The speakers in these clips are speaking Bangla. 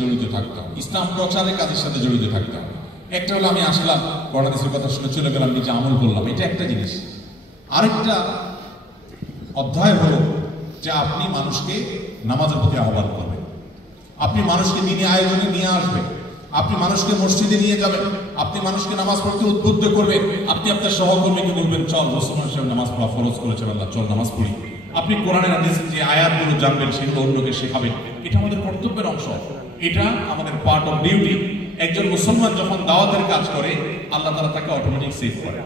জড়িত থাকতে হবে, ইসলাম প্রচারের কাজের সাথে জড়িত থাকতে হবে। একটা হলো আমি আসলাম, করোনাদেশের কথা শুনে চলে গেলাম, নিজে আমল করলাম, এটা একটা জিনিস। আরেকটা অধ্যায় হলো যে আপনি মানুষকে নামাজের প্রতি আহ্বান করবেন, আপনি মানুষকে দিনী আয়োজনে নিয়ে আসবেন, আপনি মানুষকে মসজিদে নিয়ে যাবেন, আপনি মানুষকে নামাজ পড়তে উদ্বুদ্ধ করবেন, আপনি আপনার সহকর্মীকে বলবেন চল মুসলমান সাহেব নামাজ পড়া ফরজ করেছে আল্লাহ, চল নামাজ পড়ি। আপনি কোরআনের হাদিসের যে আয়াতগুলো জানবেন সেগুলো অন্যকে শেখাবেন। এটা আমাদের কর্তব্যের অংশ, এটা আমাদের পার্ট অফ ডিউটি। একজন মুসলমান যখন দাওয়াতের কাজ করে আল্লাহ তাআলা তাকে অটোমেটিক সেভ করে।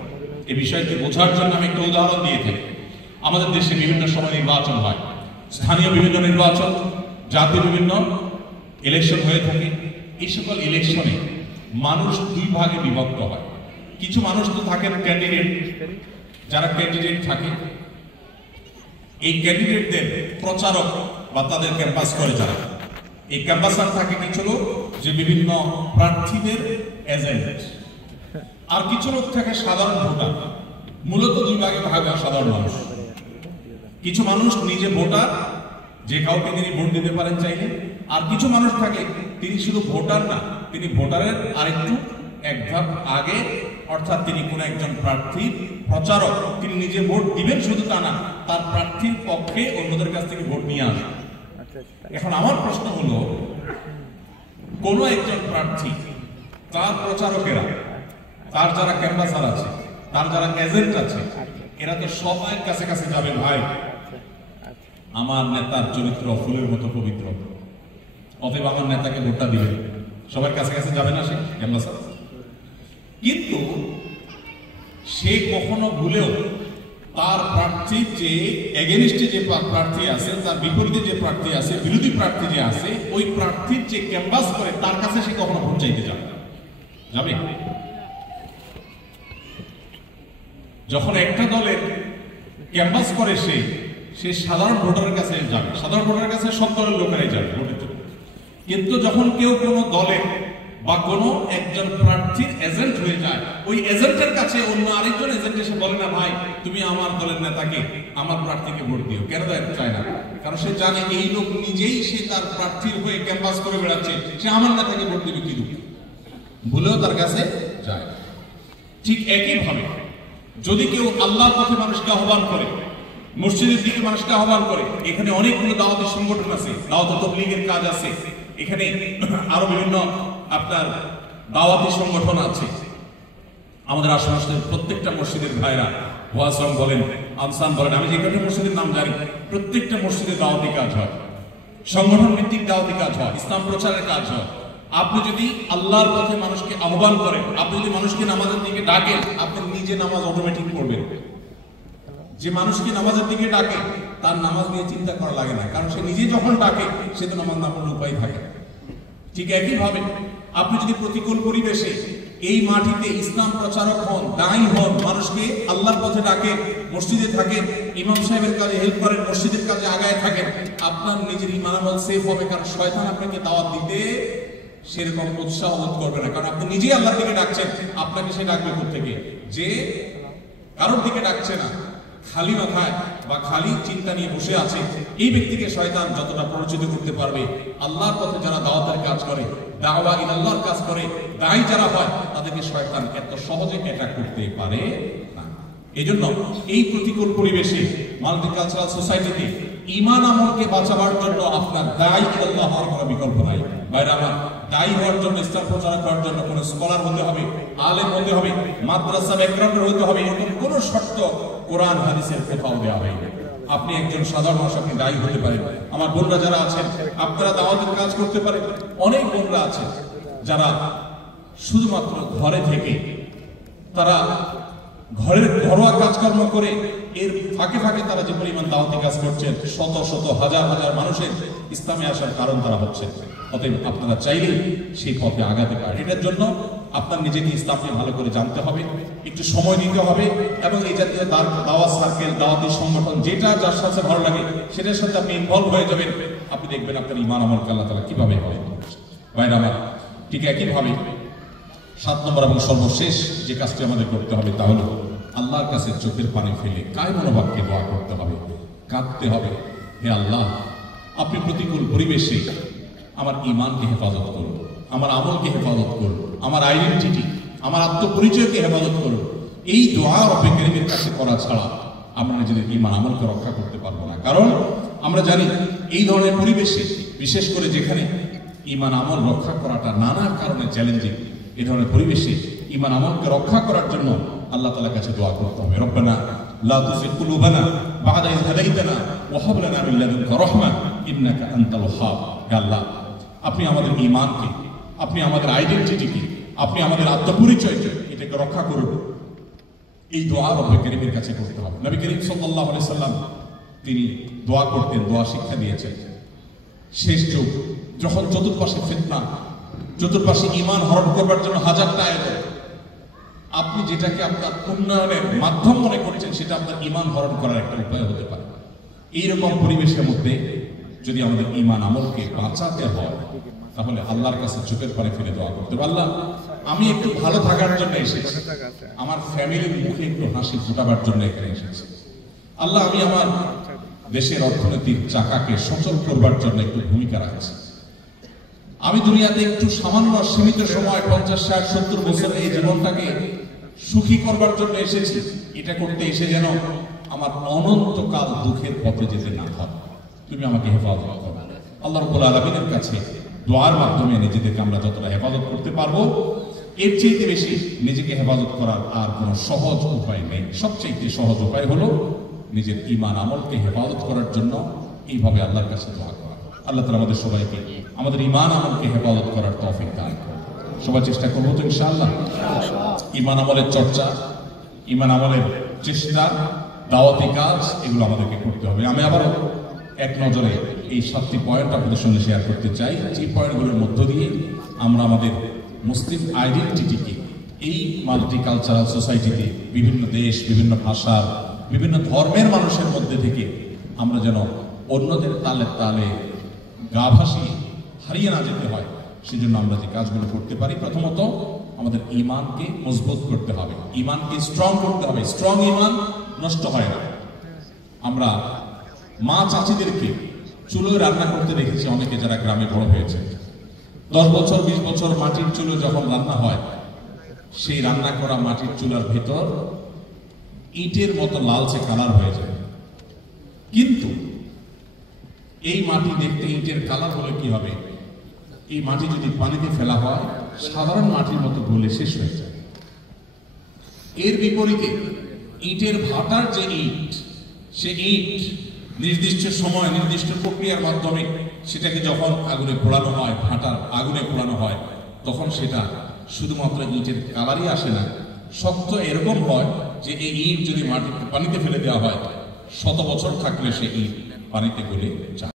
এই বিষয়টি বোঝার জন্য আমি একটা উদাহরণ দিয়ে থাকি। আমাদের দেশে বিভিন্ন সময় নির্বাচন হয়, স্থানীয় বিভিন্ন নির্বাচন, জাতীয় বিভিন্ন ইলেকশন হয়ে থাকে। এই সকল ইলেকশনে মানুষ দুই ভাগে বিভক্ত হয়। কিছু মানুষ তো থাকেন ক্যান্ডিডেট, যারা ক্যান্ডিডেট থাকে এই ক্যান্ডিডেটদের প্রচারক বা তাদের ক্যাম্পাস করে যারা, এই ক্যাম্পাসার থাকে কিছু লোক যে বিভিন্ন প্রার্থীদের এজেন্ট, আর কিছু লোক থাকে সাধারণ ভোটার। মূলত দুই ভাগে ভাগ হয় সাধারণ মানুষ। কিছু মানুষ নিজে ভোটার, যে কাউকে তিনি ভোট দিতে পারেন চাইলে, আর কিছু মানুষ থাকে তিনি শুধু ভোটার না, তিনি ভোটারের আরেকটু এক ধাপ আগে, অর্থাৎ তিনি কোন একজন প্রার্থীর প্রচারক। তিনি নিজে ভোট দিবেন শুধু তা না, তার প্রার্থীর পক্ষে অন্যদের কাছ থেকে ভোট নিয়ে আসেন। এখন আমার প্রশ্ন হলো, কোন একজন প্রার্থী তার প্রচারকেরা, তার যারা ক্যাম্পাসার আছে, তার যারা এজেন্ট আছে, এরা তো সবাই কাছে কাছে যাবে, ভাই আমার নেতার চরিত্র ফুলের মতো পবিত্র, অতএব আমার নেতাকে ভোটটা দিবে, সবার কাছে কাছে যাবে না সে ক্যাম্পাসার। কিন্তু সে কখনো ভুলেও তার প্রার্থীর যে এগেনিস্টে যে প্রার্থী আছে, তার বিপরীতে যে প্রার্থী আছে, বিরোধী প্রার্থী যে আছে, ওই প্রার্থীর যে ক্যাম্পাস করে তার কাছে সে কখনো ভোট চাইতে যাবে? যখন একটা দলের ক্যাম্পাস করে সে সাধারণ ভোটারের কাছে যাবে, সাধারণ ভোটারের কাছে সব দলের লোকেরাই যাবে ভোটের জন্য। কিন্তু যখন কেউ কোনো দলের বা কোনো একজন প্রার্থীর এজেন্ট হয়ে যায়, ওই এজেন্টের কাছে অন্য আরেকজন এজেন্ট এসে বলে না, ভাই তুমি আমার দলের নেতাকে, আমার প্রার্থীকে ভোট দিও। কেন চায় না? কারণ সে জানে এই লোক নিজেই সে তার প্রার্থীর হয়ে ক্যাম্পাস করে বেড়াচ্ছে, সে আমার নেতাকে ভোট দিবে কি দুঃখ, ভুলেও তার কাছে যায়। ঠিক একইভাবে যদি কেউ আল্লাহর পথে মানুষকে আহ্বান করে, মসজিদের দিকে মানুষকে আহ্বান করে, এখানে অনেকগুলো দাওয়াতের সংগঠন আছে, দাওয়াত তাবলীগের কাজ আছে, এখানে আরো বিভিন্ন আপনার দাওয়াতি সংগঠন আছে। আমাদের আশেপাশে প্রত্যেকটা মসজিদের ভাইরা, ওয়াসম বলেন, আনসান বলেন, আমি যে কটা মসজিদের নাম জানি, প্রত্যেকটা মসজিদে দাওয়াতি কাজ হয়, সংগঠন ভিত্তিক দাওয়াতি কাজ হয়, ইসলাম প্রচারের কাজ হয়। আপনি যদি আল্লাহর পথে মানুষকে আহ্বান করেন, আপনি যদি মানুষকে নামাজের দিকে ডাকেন, আপনি নিজে নামাজ অটোমেটিক পড়বেন। যে মানুষকে নামাজের দিকে ডাকে তার নামাজ নিয়ে চিন্তা করা লাগে না, কারণ সে নিজে যখন ডাকে সে তো নামাজ না পড়লে উপায় থাকে। ঠিক একইভাবে আপনি যদি প্রতিকূল পরিবেশে এই মাটিতে ইসলাম প্রচারক হন, দায়ী হন, মানুষকে আল্লাহর পথে ডাকেন, মসজিদে থাকেন, ইমাম সাহেবের কাজে হেল্প করেন, মসজিদের কাজে আগায় থাকেন, আপনার নিজের ঈমান আমল সেফ হবে। কারণ শয়তান আপনাকে দাওয়াত দিতে সেরকম উৎসাহ বোধ করবে না, কারণ আপনি নিজেই আল্লাহর দিকে ডাকছেন। আপনাকে সে ডাকবে কোত্থেকে? যে কারোর দিকে ডাকছে না, খালি মাথায় বা খালি চিন্তা নিয়ে বসে আছে, এই ব্যক্তিকে শয়তান যতটা পরিচিত করতে পারবে, আল্লাহর পথে যারা দাওয়াতের কাজ করে, দাওয়া ইলাল্লাহর কাজ করে, দায়ী যারা হয়, তাদেরকে শয়তান এত সহজে অ্যাটাক করতে পারে না। এজন্য এই প্রতিকূল পরিবেশে মাল্টিকালচারাল সোসাইটিতে ঈমান আমলকে বাঁচাবার জন্য আপনার দায়ী ইলাল্লাহ হওয়ার কোনো বিকল্প নাই। ভাইরা আমার, দায়ী হওয়ার জন্য, ইসলাম প্রচার করার জন্য কোনো স্কলার হতে হবে, আলেম হতে হবে, মাদ্রাসা ব্যাকগ্রাউন্ডের হতে হবে, এরকম কোনো শর্ত কোরআন হাদিসের কোথাও দেওয়া হয়নি। আপনি একজন সাধারণ মানুষ, আপনি দায়ী হতে পারেন। আমার বোনরা যারা আছেন, আপনারা দাওয়াতের কাজ করতে পারেন। অনেক বোনরা আছেন যারা শুধুমাত্র ঘরে থেকে, তারা ঘরের ঘরোয়া কাজকর্ম করে, এর ফাঁকে ফাঁকে তারা যে পরিমাণ দাওয়াতি কাজ করছেন, শত শত হাজার হাজার মানুষের ইসলামে আসার কারণ তারা হচ্ছে। অতএব আপনারা চাইলেই সেই পথে আগাতে পারেন। এটার জন্য আপনার নিজেকে ইসলামকে ভালো করে জানতে হবে, একটু সময় দিতে হবে, এবং এই জাতীয় দাওয়াত সার্কেল, দাওয়াতি সংগঠন, যেটা যার সাথে ভালো লাগে সেটার সাথে আপনি ইনভলভ হয়ে যাবেন। আপনি দেখবেন আপনার ঈমান আমলকে আল্লাহ তাআলা কিভাবে হবে। ভাইরা আমার, ঠিক একইভাবে 7 নম্বর এবং সর্বশেষ যে কাজটি আমাদের করতে হবে তা হলো আল্লাহর কাছে চোখের পানি ফেলে কায় মনোভাবকে দোয়া করতে হবে, কাঁদতে হবে, হে আল্লাহ, আপনি প্রতিকূল পরিবেশে আমার ইমানকে হেফাজত করুন, আমার আমলকে হেফাজত করুন, আমার আইডেন্টিটি, আমার আত্মপরিচয়কে হেফাজত করুন। এই দোয়া রব্বে কারীমের কাছে করা ছাড়া আমরা নিজেদের ইমান আমলকে রক্ষা করতে পারবো না। কারণ আমরা জানি এই ধরনের পরিবেশে, বিশেষ করে যেখানে ইমান আমল রক্ষা করাটা নানা কারণে চ্যালেঞ্জিং, এই ধরনের পরিবেশে ইমান আমলকে রক্ষা করার জন্য আল্লাহ তাআলার কাছে দোয়া করতে হবে। রব্বানা লা তুযিগ কুলুবানা বা'দা ইয হাদাইতানা ওয়া হাব লানা মিন লাদুনকা রাহমা ইন্নাকা আনতাল ওয়াহ্হাব। হে আল্লাহ, আপনি আমাদের ঈমানকে, আপনি আমাদের আইডেন্টিটিকে, আপনি আমাদের আত্মপরিচয়কে এটাকে রক্ষা করুন। এই দোয়া রব্বে কারীমের কাছে করতে হবে। নবী করিম সাল্লাল্লাহু আলাইহি সাল্লাম তিনি দোয়া করতেন, দোয়া শিক্ষা দিয়েছেন। শেষ যুগ যখন চতুর্পাশে ফিতনা, চতুর্পাশে ঈমান হরণ করবার জন্য হাজারটা আয়োজন, আপনি যেটাকে আপনার উন্নয়নের মাধ্যম মনে করছেন সেটা আপনার ঈমান হরণ করার একটা উপায় হতে পারে। এইরকম পরিবেশের মধ্যে যদি আমাদের ঈমান আমলকে বাঁচাতে হয়, তাহলে আল্লাহর কাছে চোখের পানি ফেলে দোয়া করতে হবে। আল্লাহ, আমি একটু ভালো থাকার জন্য এসেছি, আমার ফ্যামিলির মুখে একটু হাসি ফোটাবার জন্য এখানে এসেছি। আল্লাহ, আমি আমার দেশের অর্থনৈতিক চাকাকে সচল করবার জন্য একটু ভূমিকা রাখছি। আমি দুনিয়াতে একটু সামান্য সীমিত সময় 50, 60, 70 বছর এই জীবনটাকে সুখী করবার জন্য এসেছি। এটা করতে এসে যেন আমার অনন্তকাল দুঃখের পথে যেতে না হয়, তুমি আমাকে হেফাজত করো। আল্লাহ রাব্বুল আলামিনের কাছে দোয়ার মাধ্যমে নিজেদেরকে আমরা যতটা হেফাজত করতে পারবো, এর চেয়ে বেশি নিজেকে হেফাজত করার আর কোনো সহজ উপায় নেই। সবচেয়ে সহজ উপায় হলো নিজের ঈমান আমলকে হেফাজত করার জন্য এইভাবে আল্লাহর কাছে দোয়া করা। আল্লাহ তাআলা আমাদের সবাইকে আমাদের ঈমান আমলকে হেফাজত করার তৌফিক দান করুন। সবাই চেষ্টা করবো তো ইনশাআল্লাহ। ঈমান আমলের চর্চা, ঈমান আমলের চেষ্টা, দাওয়াতি কাজ, এগুলো আমাদেরকে করতে হবে। আমি আবারও এক নজরে এই 7টি পয়েন্ট আপনাদের সঙ্গে শেয়ার করতে চাই, যে পয়েন্টগুলোর মধ্য দিয়ে আমরা আমাদের মুসলিম আইডেন্টিটিকে এই মাল্টিকালচারাল সোসাইটিতে বিভিন্ন দেশ, বিভিন্ন ভাষার, বিভিন্ন ধর্মের মানুষের মধ্যে থেকে আমরা যেন অন্যদের তালে তালে গা ভাসিয়ে হারিয়ে না যেতে হয়, সেজন্য আমরা যে কাজগুলো করতে পারি, প্রথমত আমাদের ঈমানকে মজবুত করতে হবে, ঈমানকে স্ট্রং করতে হবে। স্ট্রং ঈমান নষ্ট হয় না। আমরা মা চাচিদেরকে চুলোয় রান্না করতে দেখেছি অনেকে, যারা গ্রামে বড় হয়েছে। 10 বছর 20 বছর মাটির চুলো যখন রান্না হয়, সেই রান্না করা মাটির চুলার ভেতর ইটের মতো লালচে কালার হয়ে যায়। কিন্তু এই মাটি দেখতে ইটের কালার হলে কি হবে? এই মাটি যদি পানিতে ফেলা হয়, সাধারণ মাটির মতো গলে শেষ হয়ে যায়। এর বিপরীতে ইটের ভাটার যে ইট, সে ইট নির্দিষ্ট সময়, নির্দিষ্ট প্রক্রিয়ার মাধ্যমে সেটাকে যখন আগুনে পোড়ানো হয়, ভাটার আগুনে পোড়ানো হয়, তখন সেটা শুধুমাত্র ইটের কালারই আসে না, শক্ত এরকম হয় যে এই ইট যদি পানিতে ফেলে দেওয়া হয়, 100 বছর থাকলে সে ইট পানিতে গলে যায়।